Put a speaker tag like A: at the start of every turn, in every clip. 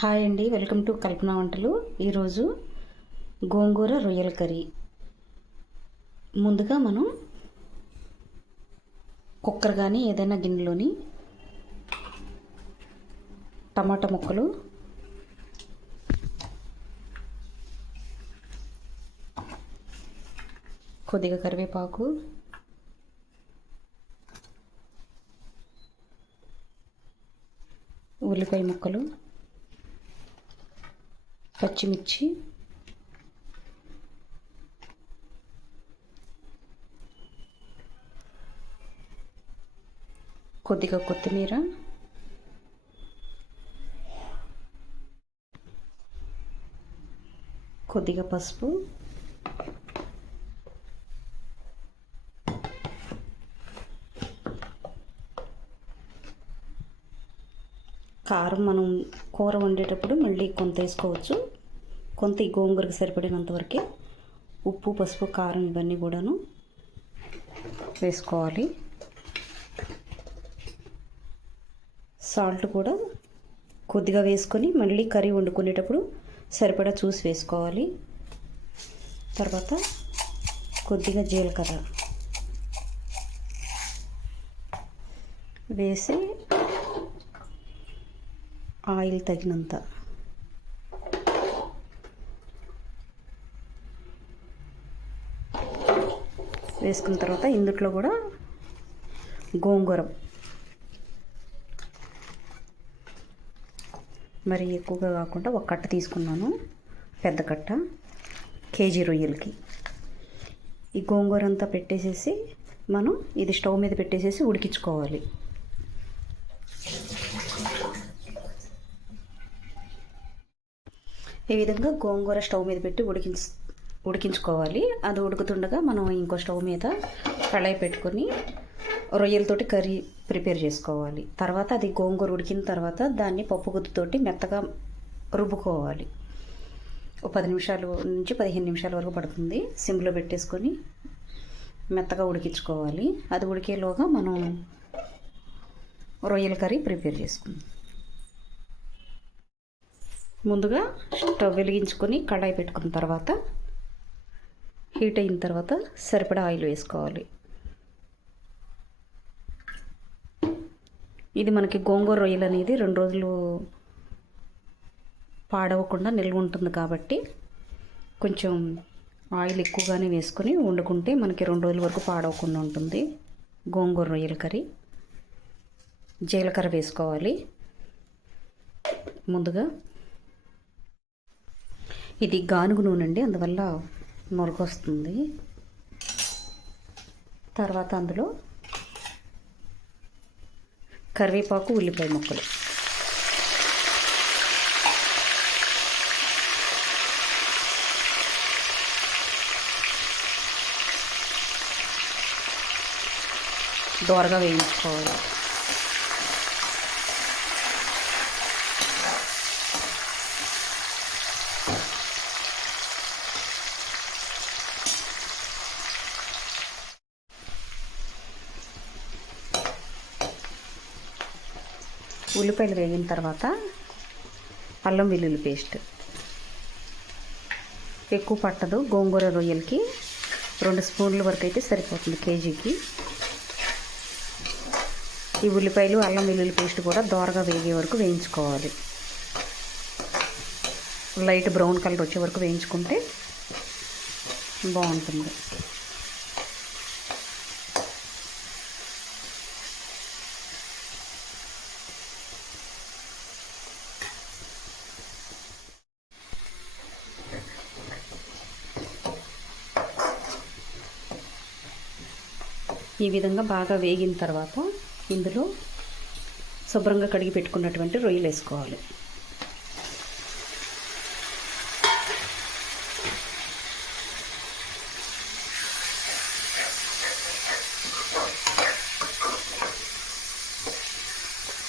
A: Hi అండి welcome to కల్పన వంటలు. ఈరోజు గోంగూర రొయ్యల కర్రీ. ముందుగా మనం కుక్కర్ కానీ ఏదైనా గిన్నెలోని టమాటా ముక్కలు కొద్దిగా కరివేపాకు ఉల్లిపాయ ముక్కలు పచ్చిమిర్చి. కొద్దిగా కొత్తిమీర. కొద్దిగా పసుపు. కారం మనం కూర వండేటప్పుడు మళ్ళీ కొంత వేసుకోవచ్చు. కొంత ఈ గోంగూరకు సరిపడినంతవరకే ఉప్పు పసుపు కారం ఇవన్నీ కూడాను వేసుకోవాలి. సాల్ట్ కూడా కొద్దిగా వేసుకొని మళ్ళీ కర్రీ వండుకునేటప్పుడు సరిపడా చూసి వేసుకోవాలి. తర్వాత కొద్దిగా జీలకర్ర వేసి ఆయిల్ తగినంత వేసుకున్న తర్వాత ఇందుట్లో కూడా గోంగూర. మరి ఎక్కువగా కాకుండా ఒక కట్ట తీసుకున్నాను పెద్ద కట్ట కేజీ రొయ్యలకి. ఈ గోంగూర అంతా పెట్టేసేసి మనం ఇది స్టవ్ మీద పెట్టేసేసి ఉడికించుకోవాలి. ఈ విధంగా గోంగూర స్టవ్ మీద పెట్టి ఉడికించు ఉడికించుకోవాలి. అది ఉడుకుతుండగా మనం ఇంకో స్టవ్ మీద కళాయి పెట్టుకొని రొయ్యలతోటి కర్రీ ప్రిపేర్ చేసుకోవాలి. తర్వాత అది గోంగూర ఉడికిన తర్వాత దాన్ని పప్పు గుత్తుతోటి మెత్తగా రుబ్బుకోవాలి. ఒక పది నిమిషాలు నుంచి పదిహేను నిమిషాల వరకు పడుతుంది. సిమ్లో పెట్టేసుకొని మెత్తగా ఉడికించుకోవాలి. అది ఉడికేలోగా మనం రొయ్యల కర్రీ ప్రిపేర్ చేసుకుందాం. ముందుగా స్టవ్ వెలిగించుకొని కడాయి పెట్టుకున్న తర్వాత హీట్ అయిన తర్వాత సరిపడా ఆయిల్ వేసుకోవాలి. ఇది మనకి గోంగూర రొయ్యలు అనేది రెండు రోజులు పాడవకుండా నిల్వ ఉంటుంది కాబట్టి కొంచెం ఆయిల్ ఎక్కువగానే వేసుకొని వండుకుంటే మనకి రెండు రోజుల వరకు పాడవకుండా ఉంటుంది. గోంగూర రొయ్యల కర్రీ. జీలకర్ర వేసుకోవాలి. ముందుగా ఇది గానుగు నూనె అండి అందువల్ల వస్తుంది తర్వాత అందులో కరివేపాకు ఉల్లిపాయ ముక్కలు. దోరగా వేయించుకోవాలి. ఉల్లిపాయలు వేగిన తర్వాత అల్లం వెల్లుల్లి పేస్ట్. ఎక్కువ పట్టదు. గోంగూర రొయ్యలకి రెండు స్పూన్ల వరకు అయితే సరిపోతుంది కేజీకి. ఈ ఉల్లిపాయలు అల్లం వెల్లుల్లి పేస్ట్ కూడా దోరగా వేగే వరకు వేయించుకోవాలి. లైట్ బ్రౌన్ కలర్ వచ్చే వరకు వేయించుకుంటే బాగుంటుంది. ఈ విధంగా బాగా వేగిన తర్వాత ఇందులో శుభ్రంగా కడిగి పెట్టుకున్నటువంటి రొయ్యలు వేసుకోవాలి.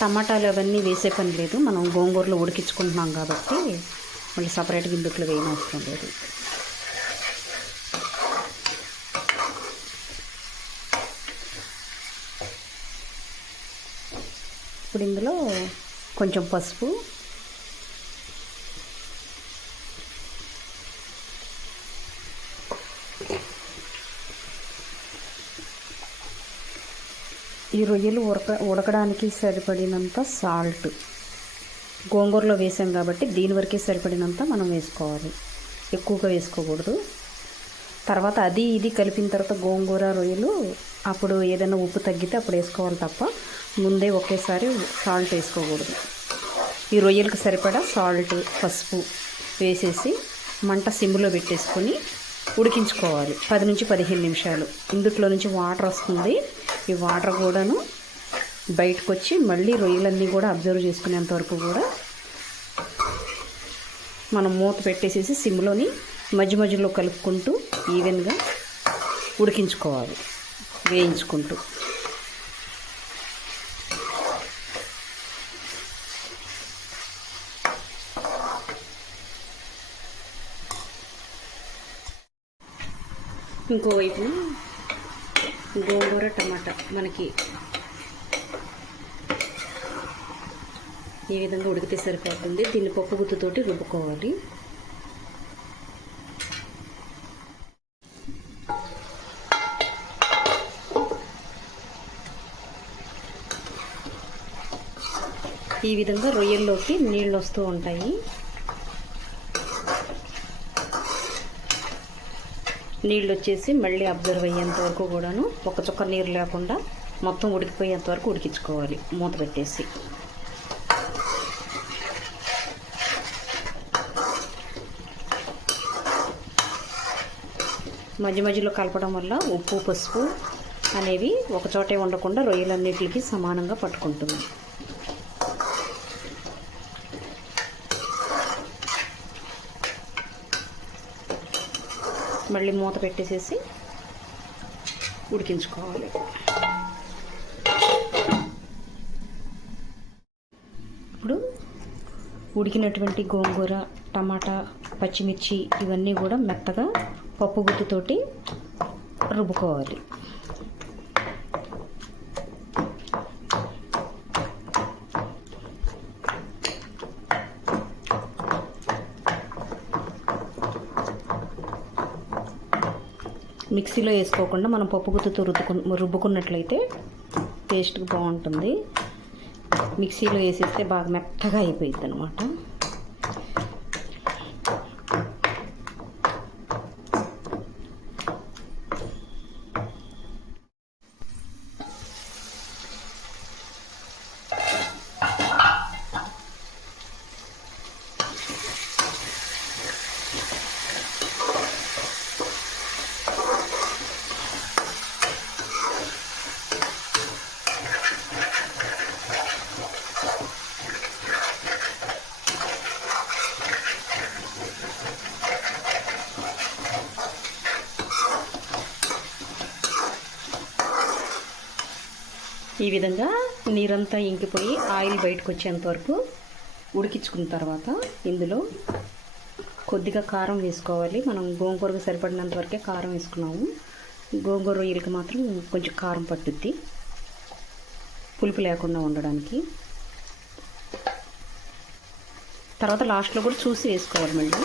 A: టమాటాలు అవన్నీ వేసే పని లేదు. మనం గోంగూరలో ఉడికించుకుంటున్నాం కాబట్టి మళ్ళీ సపరేట్గా ఇందుట్లో వేయనవసరం లేదు. ఇప్పుడు ఇందులో కొంచెం పసుపు. ఈ రొయ్యలు ఉడక ఉడకడానికి సరిపడినంత సాల్ట్. గోంగూరలో వేసాం కాబట్టి దీని వరకే సరిపడినంత మనం వేసుకోవాలి. ఎక్కువగా వేసుకోకూడదు. తర్వాత అది ఇది కలిపిన తర్వాత గోంగూర రొయ్యలు అప్పుడు ఏదైనా ఉప్పు తగ్గితే అప్పుడు వేసుకోవాలి తప్ప ముందే ఒకేసారి సాల్ట్ వేసుకోకూడదు. ఈ రొయ్యలకు సరిపడా సాల్ట్ పసుపు వేసేసి మంట సిమ్లో పెట్టేసుకొని ఉడికించుకోవాలి. పది నుంచి పదిహేను నిమిషాలు. ఇందుట్లో నుంచి వాటర్ వస్తుంది. ఈ వాటర్ కూడాను బయటకు వచ్చి మళ్ళీ రొయ్యలన్నీ కూడా అబ్జర్వ్ చేసుకునేంత వరకు కూడా మనం మూత పెట్టేసేసి సిమ్లోని మధ్య మధ్యలో కలుపుకుంటూ ఈవెన్గా ఉడికించుకోవాలి వేయించుకుంటూ. ఇంకోవైపున గోంగూర టమాటా మనకి ఈ విధంగా ఉడికితే సరిపోతుంది. దీన్ని పప్పు గుత్తుతోటి రుబ్బుకోవాలి. ఈ విధంగా రొయ్యల్లోకి నీళ్ళు వస్తూ ఉంటాయి. నీళ్ళు వచ్చేసి మళ్ళీ అబ్జర్వ్ అయ్యేంత వరకు కూడాను ఒక చుక్క నీరు లేకుండా మొత్తం ఉడికిపోయేంత వరకు ఉడికించుకోవాలి మూత పెట్టేసి. మధ్య మధ్యలో కలపడం వల్ల ఉప్పు పసుపు అనేవి ఒక చోటే ఉండకుండా రొయ్యలన్నిటికి సమానంగా పట్టుకుంటుంది. మళ్ళీ మూత పెట్టేసేసి ఉడికించుకోవాలి. ఇప్పుడు ఉడికినటువంటి గోంగూర టమాటా పచ్చిమిర్చి ఇవన్నీ కూడా మెత్తగా పప్పు గుత్తుతోటి రుబ్బుకోవాలి. మిక్సీలో వేసుకోకుండా మనం పప్పు గుత్తుతో రుద్దుకు రుబ్బుకున్నట్లయితే టేస్ట్ బాగుంటుంది. మిక్సీలో వేసేస్తే బాగా మెత్తగా అయిపోయింది అనమాట ఈ విధంగా నీరంతా ఇంకిపోయి ఆయిల్ బయటకు వచ్చేంత వరకు ఉడికించుకున్న తర్వాత ఇందులో కొద్దిగా కారం వేసుకోవాలి. మనం గోంగూరకు సరిపడినంత వరకే కారం వేసుకున్నాము. గోంగూర రొయ్యలకి మాత్రం కొంచెం కారం పట్టుద్ది. పులుపు లేకుండా ఉండడానికి. తర్వాత లాస్ట్లో కూడా చూసి వేసుకోవాలి మళ్ళీ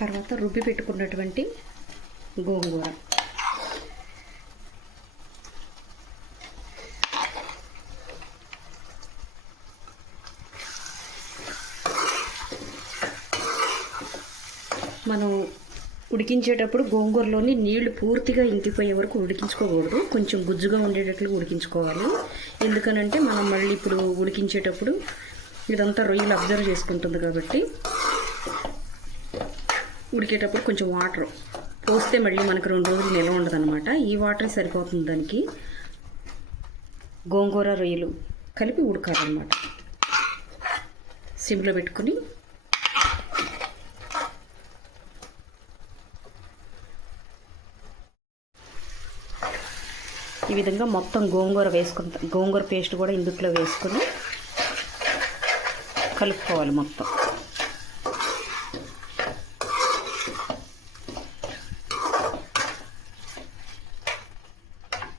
A: తర్వాత రుబ్బి పెట్టుకున్నటువంటి గోంగూర. మనం ఉడికించేటప్పుడు గోంగూరలోని నీళ్ళు పూర్తిగా ఇంకిపోయే వరకు ఉడికించుకోకూడదు. కొంచెం గుజ్జుగా ఉండేటట్లు ఉడికించుకోవాలి. ఎందుకనంటే మనం మళ్ళీ ఇప్పుడు ఉడికించేటప్పుడు ఇదంతా రొయ్యలు అబ్జర్వ్ చేసుకుంటుంది కాబట్టి ఉడికేటప్పుడు కొంచెం వాటర్ పోస్తే మళ్ళీ మనకు రెండు రోజులు నిల్వ ఉండదు అనమాట ఈ వాటర్ సరిపోతుంది దానికి. గోంగూర రొయ్యలు కలిపి ఉడకాలన్నమాట. సిమ్లో పెట్టుకుని ఈ విధంగా మొత్తం గోంగూర వేసుకుంటా గోంగూర పేస్ట్ కూడా ఇందుట్లో వేసుకుని కలుపుకోవాలి మొత్తం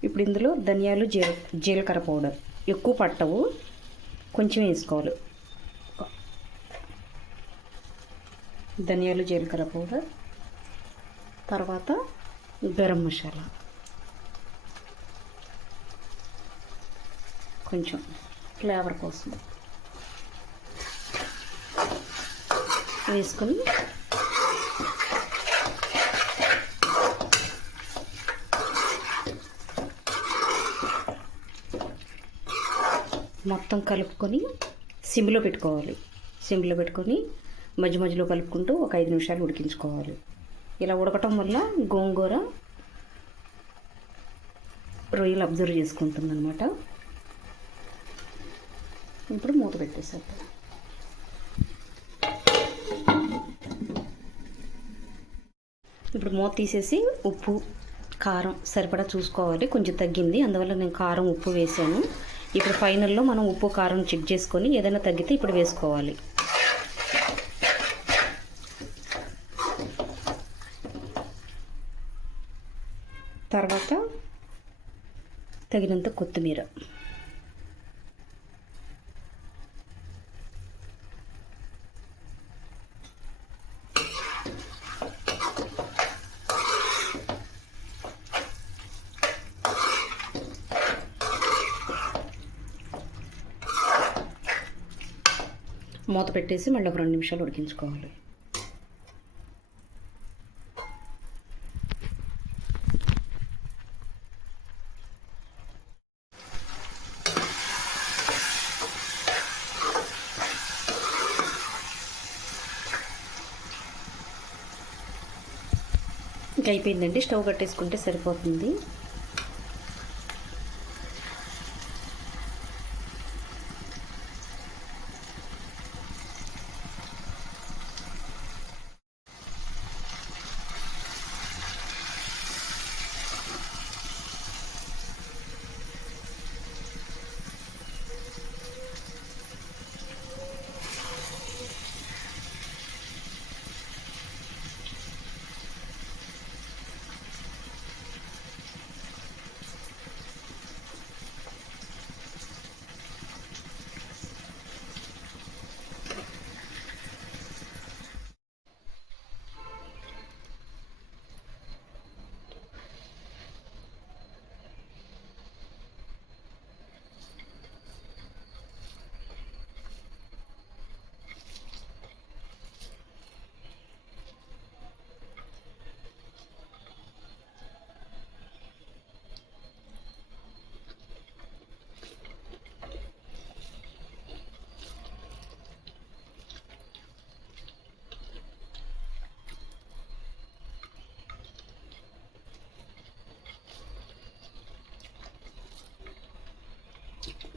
A: ఇప్పుడు ఇందులో ధనియాలు జీల జీలకర్ర పౌడర్. ఎక్కువ పట్టవు. కొంచెం వేసుకోవాలి. ధనియాలు జీలకర్ర పౌడర్. తర్వాత గరం మసాలా. కొంచెం ఫ్లేవర్ కోసం వేసుకొని మొత్తం కలుపుకొని సిమ్లో పెట్టుకోవాలి. సిమ్లో పెట్టుకొని మధ్య మధ్యలో కలుపుకుంటూ ఒక ఐదు నిమిషాలు ఉడికించుకోవాలి. ఇలా ఉడకటం వల్ల గోంగూర రొయ్యలు అబ్జర్వ్ చేసుకుంటుంది అనమాట ఇప్పుడు మూత పెట్టేసేద్దాం. ఇప్పుడు మూత తీసేసి ఉప్పు కారం సరిపడా చూసుకోవాలి. కొంచెం తగ్గింది. అందువల్ల నేను కారం ఉప్పు వేసాను. ఇప్పుడు ఫైనల్లో మనం ఉప్పు కారం చెక్ చేసుకొని ఏదైనా తగ్గితే ఇప్పుడు వేసుకోవాలి. తర్వాత తగినంత కొత్తిమీర మూత పెట్టేసి మళ్ళీ ఒక రెండు నిమిషాలు ఉడికించుకోవాలి. ఇంకా అయిపోయిందండి. స్టవ్ కట్టేసుకుంటే సరిపోతుంది.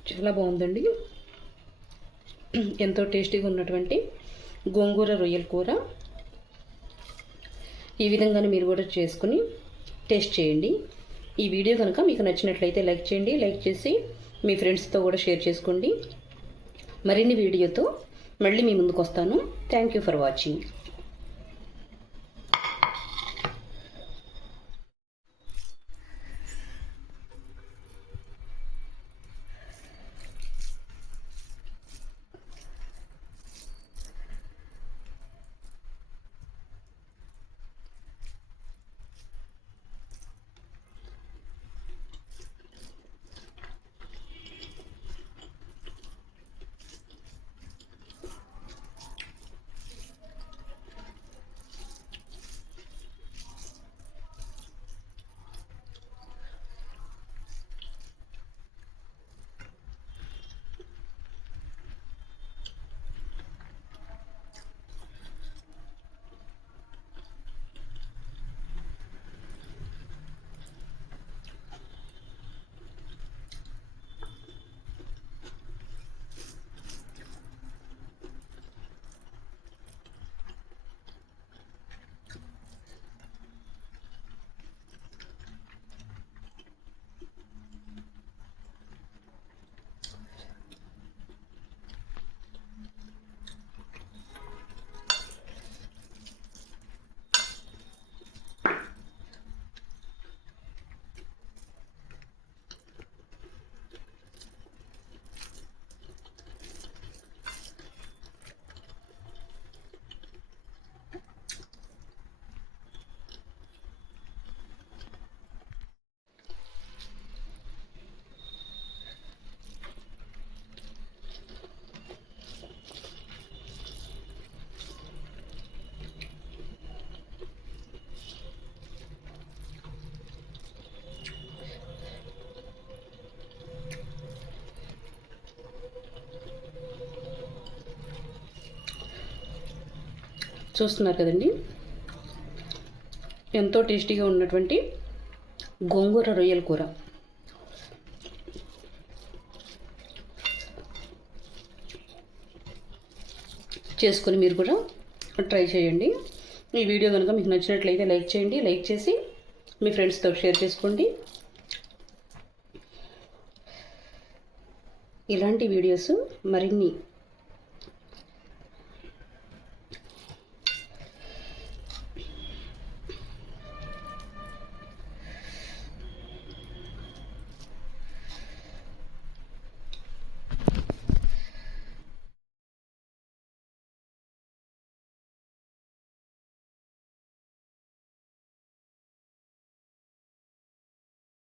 A: చాలా బాగుందండి. ఎంతో టేస్టీగా ఉన్నటువంటి గోంగూర రొయ్యల కూర. ఈ విధంగానే మీరు కూడా చేసుకుని టేస్ట్ చేయండి. ఈ వీడియో కనుక మీకు నచ్చినట్లయితే లైక్ చేయండి లైక్ చేసి మీ ఫ్రెండ్స్తో కూడా షేర్ చేసుకోండి. మరిన్ని వీడియోతో మళ్ళీ మీ ముందుకు వస్తాను. థ్యాంక్ యూ ఫర్ వాచింగ్ చూస్తున్నారు కదండి. ఎంతో టేస్టీగా ఉన్నటువంటి గోంగూర రొయ్యల కూర. చేసుకొని మీరు కూడా ట్రై చేయండి. ఈ వీడియో కనుక మీకు నచ్చినట్లయితే లైక్ చేయండి లైక్ చేసి మీ ఫ్రెండ్స్తో షేర్ చేసుకోండి. ఇలాంటి వీడియోస్ మరిన్ని